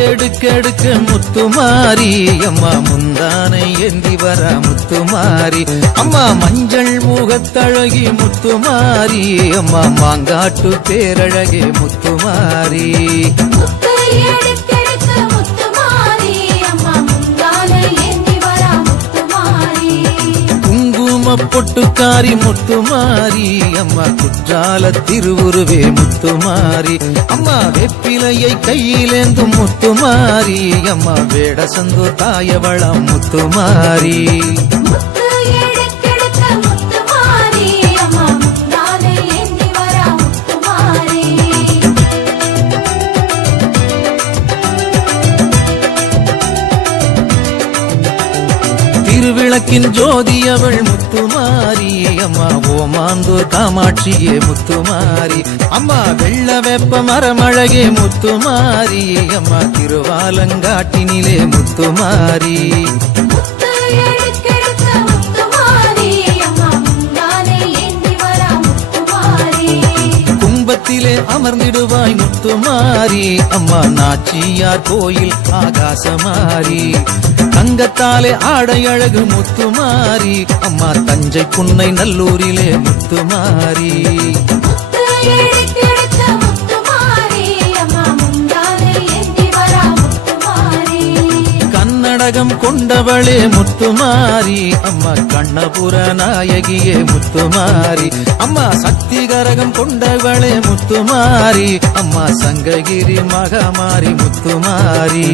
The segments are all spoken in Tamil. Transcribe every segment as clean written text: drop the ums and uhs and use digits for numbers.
எடுக்க முத்துமாரி அம்மா முந்தானை ஏந்தி வர முத்துமாரி அம்மா மஞ்சள் முகத்தழகி முத்துமாரி அம்மா மாங்காட்டு பேரழகே முத்துமாரி பொட்டுக்காரி முத்துமாரி அம்மா குற்றால திருவுருவே முத்துமாரி அம்மா வெப்பிலையை கையிலேந்தும் முத்துமாரி அம்மா வேடசந்தோ தாயவளம் முத்துமாரி திருவிளக்கின் ஜோதி அவள் முத்துமாரி அம்மா ஓமாந்தூர் காமாட்சியே முத்துமாரி அம்மா வெள்ள வெப்ப மரமழகே முத்துமாரி அம்மா திருவாலங்காட்டினிலே முத்துமாரி கும்பத்திலே அமர்ந்திடுவாய் முத்துமாரி அம்மா நாச்சியார் கோயில் ஆகாசமாரி தங்கத்தாலே ஆடை அழகு முத்துமாரி அம்மா தஞ்சை புன்னை நல்லூரிலே முத்துமாரி கன்னடகம் கொண்டவளே முத்துமாரி அம்மா கண்ணபுர நாயகியே முத்துமாரி அம்மா சக்தி கரகம் கொண்டவளே முத்துமாரி அம்மா சங்ககிரி மகமாரி முத்துமாரி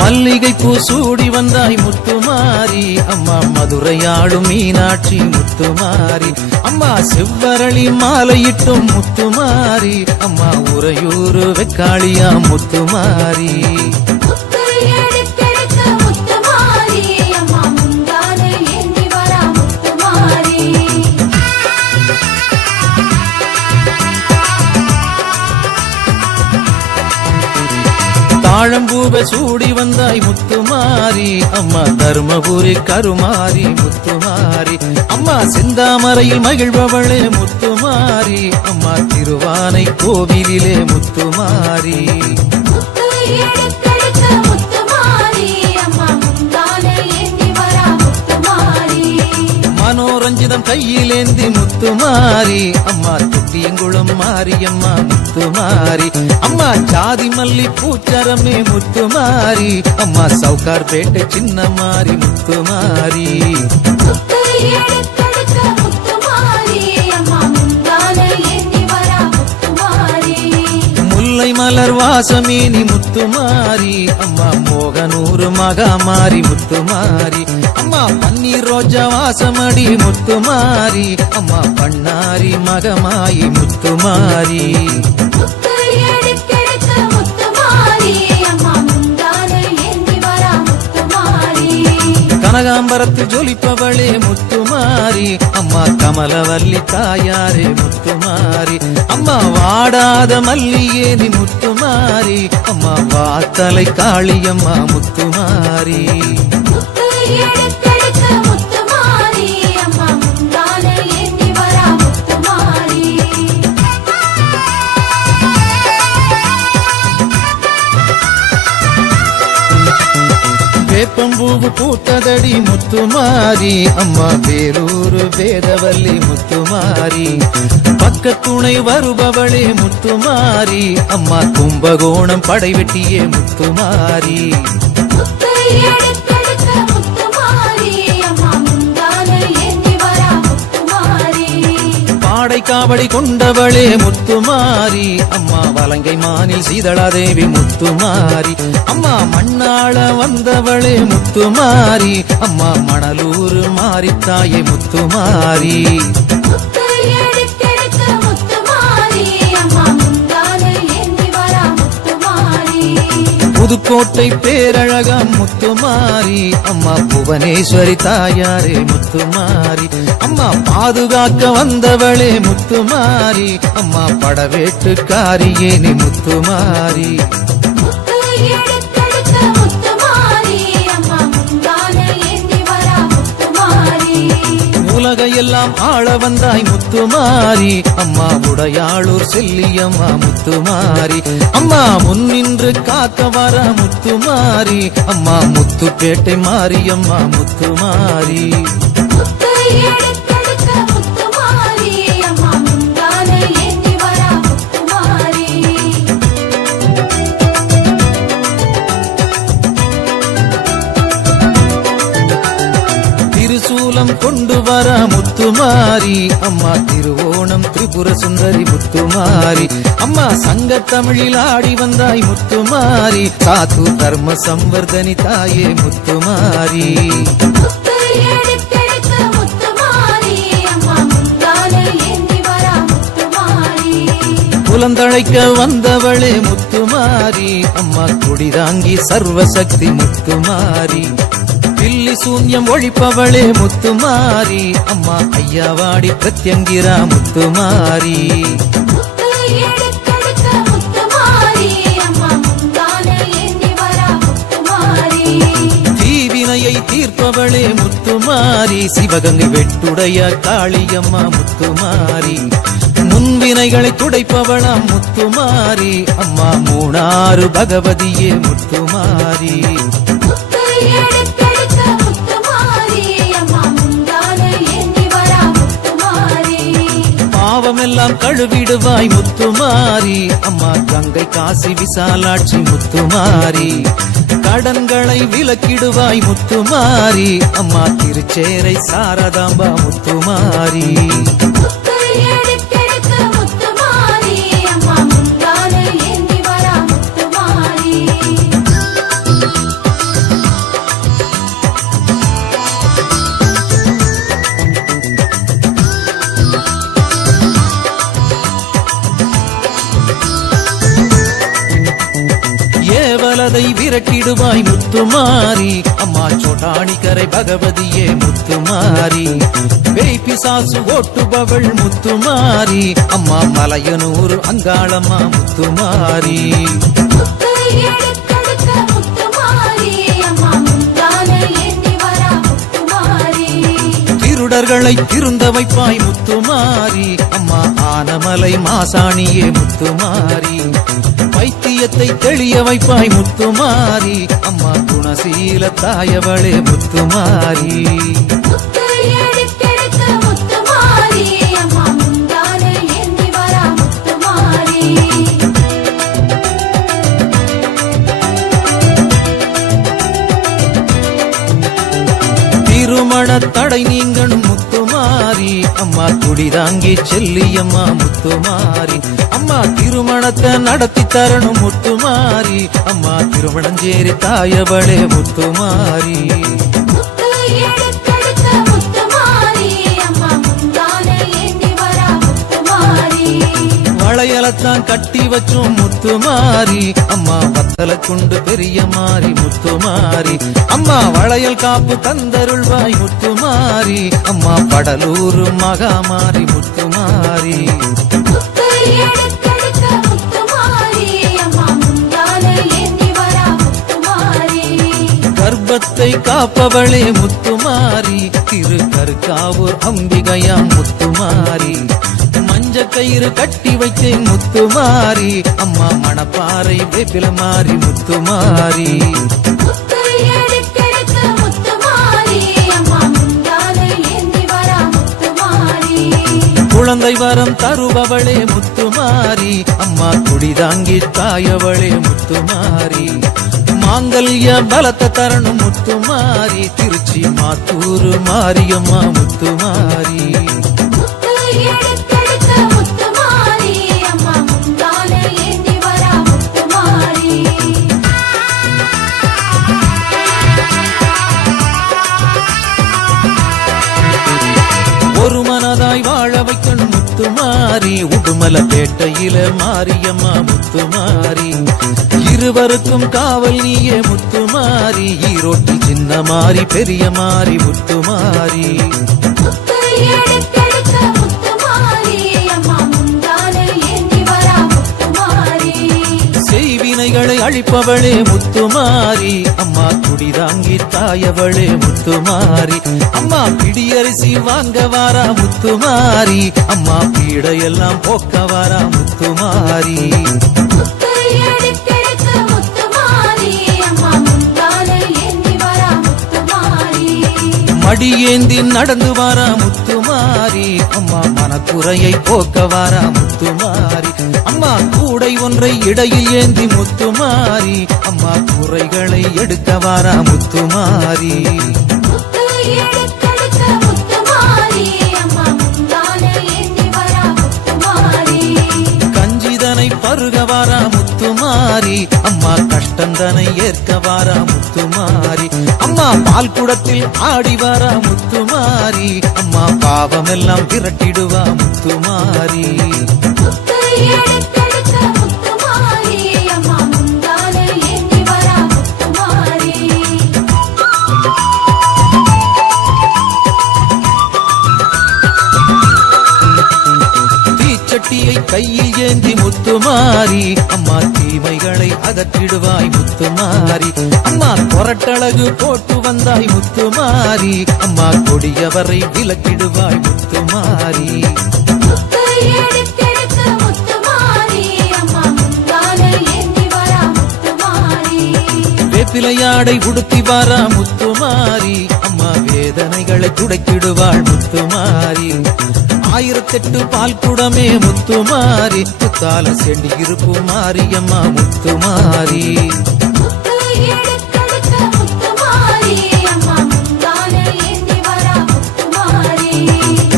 மல்லிகை பூ சூடி வந்தாய் முத்துமாரி அம்மா மதுரையாளும் மீனாட்சி முத்துமாரி அம்மா செவ்வரளி மாலையிட்டும் முத்துமாரி அம்மா உறையூரு வெக்காளியா முத்துமாரி தாழம்பூவை சூடி வந்தாய் முத்துமாரி அம்மா தர்மபுரி கருமாரி முத்துமாரி அம்மா செந்தாமரையில் மகிழ்பவளே முத்துமாரி அம்மா திருவானை கோவிலிலே முத்துமாரி மனோரஞ்சிதம் கையிலேந்தி முத்துமாரி அம்மா துட்டியங்குளம் மாரியம்மா முத்துமாரி அம்மா ஜாதி மல்லி பூச்சரமே முத்துமாரி அம்மா சவுகார்பேட்டை சின்னமாரி முத்துமாரி முல்லை மலர் வாசமேனி முத்துமாரி அம்மா மோகனூர் மகாமாரி முத்துமாரி அம்மா பன்னீர் ரோஜா வாசமடி முத்துமாரி அம்மா பண்ணாரி மகமாயி முத்துமாரி கனகாம்பரத்தில் ஜொலிப்பவளே முத்துமாரி அம்மா கமலவல்லி தாயாரே முத்துமாரி அம்மா வாடாத மல்லியேனி முத்துமாரி அம்மா வாத்தலை காளியம்மா முத்துமாரி வேப்பம்பூவு பூத்ததடி முத்துமாரி அம்மா வேலூரு வேதவல்லி முத்துமாரி பக்கத்துணை வருபவளே முத்துமாரி அம்மா கும்பகோணம் படைவெட்டியே முத்துமாரி பாடை காவடி கொண்டவளே முத்துமாரி அம்மா வலங்கை மானில் சீதளாதேவி முத்துமாரி அம்மா மண்ணாள வந்தவளே முத்துமாரி அம்மா மணலூர் மாரித்தாயே முத்துமாரி புதுக்கோட்டை பேரழகம் முத்துமாரி அம்மா புவனேஸ்வரி தாயாரே முத்துமாரி அம்மா பாதுகாக்க வந்தவளே முத்துமாரி அம்மா படவேட்டுக்காரியேனி முத்துமாரி உலகையெல்லாம் ஆள வந்தாய் முத்துமாரி அம்மா உடையாளூர் செல்லியம்மா முத்துமாரி அம்மா முன்னின்று காக்க வர முத்துமாரி அம்மா முத்துப்பேட்டை மாரியம்மா முத்துமாரி திருசூலம் கொண்டு வர முத்துமாரி அம்மா திருவோணம் திரிபுர சுந்தரி முத்துமாரி அம்மா சங்க தமிழில் ஆடி வந்தாய் முத்துமாரி காத்து தர்ம சம்வர்தனி தாயே முத்துமாரி குலந்தழைக்க வந்தவளே முத்துமாரி அம்மா கொடிதாங்கி சர்வசக்தி முத்துமாரி பில்லி சூன்யம் ஒழிப்பவளே முத்துமாரி அம்மா ஐயாவாடி பிரத்யங்கிரா முத்துமாரி தீவினையை தீர்ப்பவளே முத்துமாரி சிவகங்கை வெட்டுடைய காளியம்மா முத்துமாரி முன்வினைகளை துடைப்பவளாம் முத்துமாரி அம்மா மூணாறு பகவதியே முத்துமாரி பாவமெல்லாம் கழுவிடுவாய் முத்துமாரி அம்மா கங்கை காசி விசாலாட்சி முத்துமாரி கடன்களை விலக்கிடுவாய் முத்துமாரி அம்மா திருச்சேரை சாரதாம்பா முத்துமாரி ஏவலதை விரட்டிடுவாய் முத்துமாரி அம்மா சோட்டாணிக்கரை பகவதியே முத்துமாரி பேய்பிசாசு ஓட்டுபவள் முத்துமாரி அம்மா மலையனூர் அங்காளம்மா முத்துமாரி திருடர்களை திருந்த வைப்பாய் முத்துமாரி அம்மா ஆனமலை மாசாணியே முத்துமாரி வைத்தியத்தை தெளிய வைப்பாய் முத்துமாரி அம்மா குணசீல தாயவளே முத்துமாரி திருமண தடை நீங்கணும் முத்துமாரி அம்மா குடிதாங்கி செல்லியம்மா முத்துமாரி அம்மா திருமணத்தை நடத்தி தரணும் முத்துமாரி அம்மா திருமணஞ்சேரி தாயவளே முத்துமாரி வளையலத்தான் கட்டி வச்சோம் முத்துமாரி அம்மா வத்தல கொண்டு பெரிய மாறி முத்துமாரி அம்மா வளையல் காப்பு தந்தருள்வாய் முத்துமாரி அம்மா படலூர் மகாமாரி முத்துமாரி கர்ப்பத்தை காப்பவளே முத்துமாரி திருக்கருக்காவூர் அம்பிகையா முத்துமாரி மஞ்ச கயிறு கட்டி வைத்தேன் முத்துமாரி அம்மா மணப்பாறை வேப்பில மாறி முத்துமாரி குழந்தை வரம் தருபவளே முத்துமாரி அம்மா குடிதாங்கி தாயவளே முத்துமாரி மாங்கல்ய பலத்த தரணும் முத்துமாரி திருச்சி மாத்தூர் மாரியம்மா முத்துமாரி ஒரு மனதாய் வாழ வைக்கணும் முத்துமாரி உடுமல பேட்டையில மாரியம்மா முத்துமாரி இருவருக்கும் காவல் நீயே முத்துமாரி ஈரோட்டில் சின்ன மாறி பெரிய மாறி முத்துமாரி செய்வினைகளை அழி அடிப்பவளே முத்துமாரி அம்மா குடிதாங்கி தாயவளே முத்துமாரி அம்மா பிடியரிசி வாங்க வாரா முத்துமாரி அம்மா பீடையெல்லாம் போக்க வாரா முத்துமாரி மடியேந்தி நடந்து வாரா முத்துமாரி அம்மா மனக்குறையை போக்க வாரா முத்துமாரி அம்மா கூடை ஒன்றை இடையில் ஏந்தி முத்துமாரி அம்மா குறைகளை எடுக்க வாரா முத்துமாரி கஞ்சிதனை பருக வாரா முத்துமாரி அம்மா கஷ்டந்தனை ஏற்க வாரா முத்துமாரி அம்மா பால் குடத்தில் ஆடி வாரா முத்துமாரி அம்மா பாவமெல்லாம் விரட்டிடுவா முத்துமாரி தீச்சட்டியை கையில் ஏந்தி முத்துமாரி அம்மா தீமைகளை அகற்றிடுவாய் முத்துமாரி அம்மா கொரட்டழகு போட்டு வந்தாய் முத்துமாரி அம்மா கொடியவரை விலக்கிடுவாய் முத்துமாரி வேப்பிலையாடை உடுத்தி வாரா முத்துமாரி அம்மா வேதனைகளை துடைக்கிடுவாள் முத்துமாரி 1008 பால் குடமே முத்துமாரி புத்தால செண்டி இருப்பு மாரியம்மா முத்துமாரி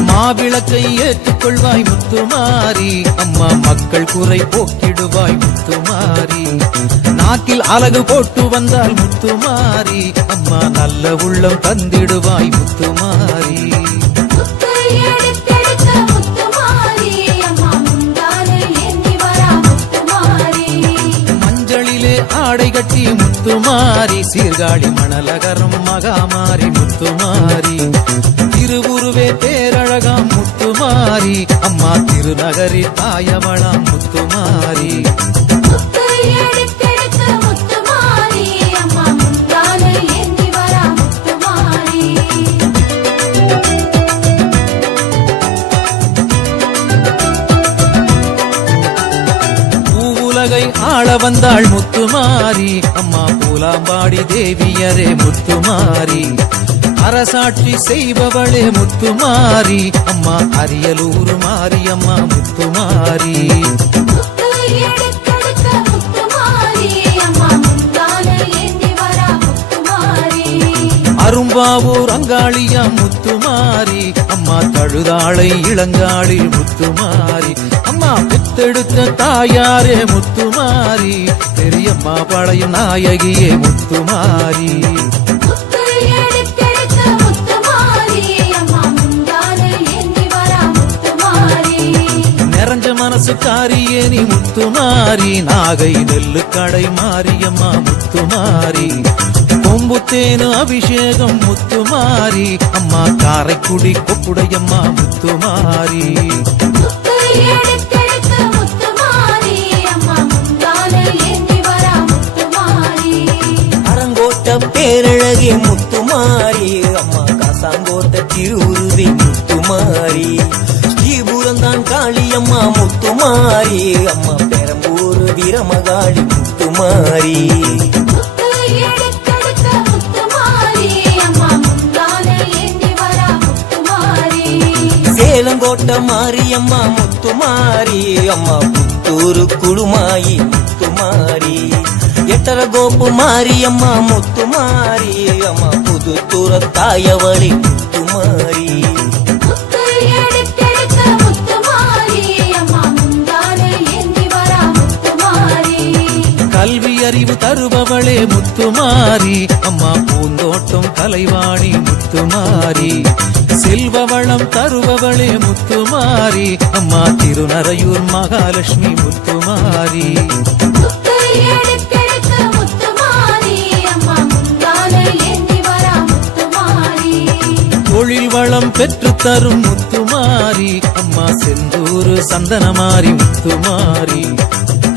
மாவிளக்கை ஏற்றுக்கொள்வாய் முத்துமாரி அம்மா மக்கள் குறை போக்கிடுவாய் முத்துமாரி நாக்கில் அழகு போட்டு வந்தால் முத்துமாரி அம்மா நல்ல உள்ளம் தந்திடுவாய் முத்துமாரி மஞ்சளிலே ஆடை கட்டி முத்துமாரி சீர்காழி மணலகரம் மகாமாரி முத்துமாரி திருவுருவே பேரழகாம் முத்துமாரி அம்மா திருநகரி தாயவளாம் முத்துமாரி பூவுலகை ஆள வந்தாள் முத்துமாரி அம்மா பூலாம்பாடி தேவியரே முத்துமாரி அரசாட்சி செய்பவளே முத்துமாரி அம்மா அரியலூர் மாரியம்மா முத்துமாரி அரும்பாவூர் அங்காளியா முத்துமாரி அம்மா தழுதாளை இளங்காளி முத்துமாரி அம்மா பெத்தெடுத்த தாயாரே முத்துமாரி பெரியம்மா பழையும் நாயகியே முத்துமாரி நிறைஞ்ச மனசுக்காரியே நீ முத்துமாரி நாகை நெல்லு கடை மாரியம்மா முத்துமாரி கொம்புத்தேனு அபிஷேகம் முத்துமாரி அம்மா காரைக்குடி கொப்புடையம்மா முத்துமாரி அரங்கோட்ட பேரழகே முத்துமாரி அம்மா காசாங்கோட்ட திருவுருவி முத்துமாரி ஸ்ரீபுரந்தான் காளியம்மா முத்துமாரி அம்மா பெரம்பூர் வீரமகாளி முத்துமாரி சேலங்கோட்ட மாரியம்மா முத்துமாரி அம்மா புத்தூரு குழுமாயி முத்துமாரி எட்டரகோப்பு மாரியம்மா முத்துமாரி அம்மா புதுத்தூர தாயவளி முத்துமாரி கல்வி அறிவு தருபவளே முத்துமாரி அம்மா பூந்தோட்டம் கலைவாணி முத்துமாரி செல்வவளம் தருபவளே முத்துமாரி அம்மா திருநறையூர் மகாலட்சுமி முத்துமாரி தொழில் வளம் பெற்று தரும் முத்துமாரி அம்மா செந்தூர் சந்தனமாரி முத்துமாரி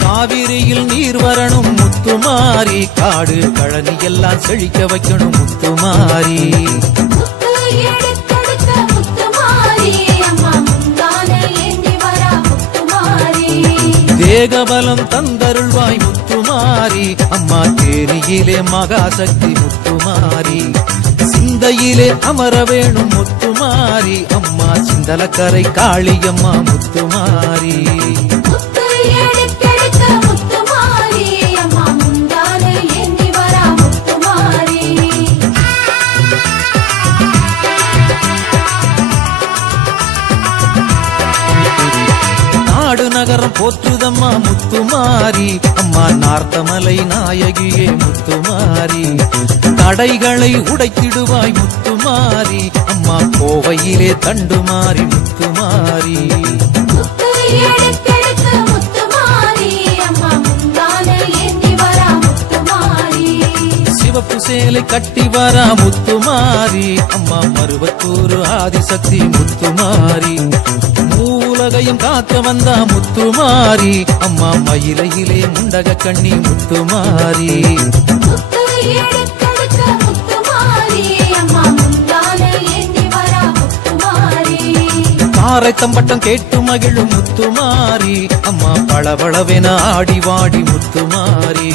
காவிரியில் நீர் வரணும் முத்துமாரி, காடு கழனி எல்லாம் செழிக்க வைக்கணும் முத்துமாரி. முத்து எடுத்தெடுத்த முத்துமாரி, அம்மா முந்தான ஏந்தி வரா முத்துமாரி. தேகபலம் தந்தருள்வாய் முத்துமாரி, அம்மா தேனியிலே மகாசக்தி முத்துமாரி. சிந்தையிலே அமர வேணும் முத்துமாரி, அம்மா சிந்தலக்கரை காளியம்மா முத்துமாரி. முத்து எடுத்தெடுத்த முத்துமாரி, அம்மா முந்தான ஏந்தி வரா முத்துமாரி. நாடு நகரம் போற்றுதம்மா முத்துமாரி, அம்மா நார்த்தமலை நாயகியே முத்துமாரி. தடைகளை உடைத்திடுவாய் முத்துமாரி, அம்மா கோவையிலே தண்டுமாரி முத்துமாரி. முத்து எடுத்தெடுத்த முத்துமாரி, அம்மா முந்தான ஏந்தி வரா முத்துமாரி. சிவப்பு சேலை கட்டி வரா முத்துமாரி, அம்மா மருவத்தூர் ஆதிசக்தி முத்துமாரி. மூலகையும் காக்க வந்தா முத்துமாரி, அம்மா மயிலையிலே முண்டக கண்ணி முத்துமாரி. முத்து எடுத்தெடுத்த முத்துமாரி, அம்மா முந்தான ஏந்தி வரா முத்துமாரி. காரை தம்பட்டம் கேட்டு மகிழும் முத்துமாரி, அம்மா பளபளவென ஆடி வாடி முத்துமாரி.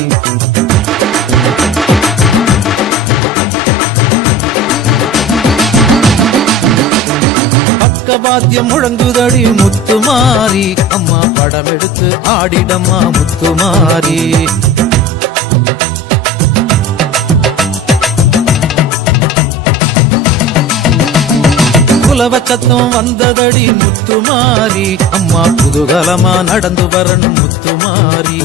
பக்கவாத்தியம் முழங்குதடி முத்துமாரி, அம்மா படம் எடுத்து ஆடிடம்மா முத்துமாரி. குலவ சத்தம் வந்ததடி முத்துமாரி, அம்மா குதூகலமா நடந்து வரணும் முத்துமாரி.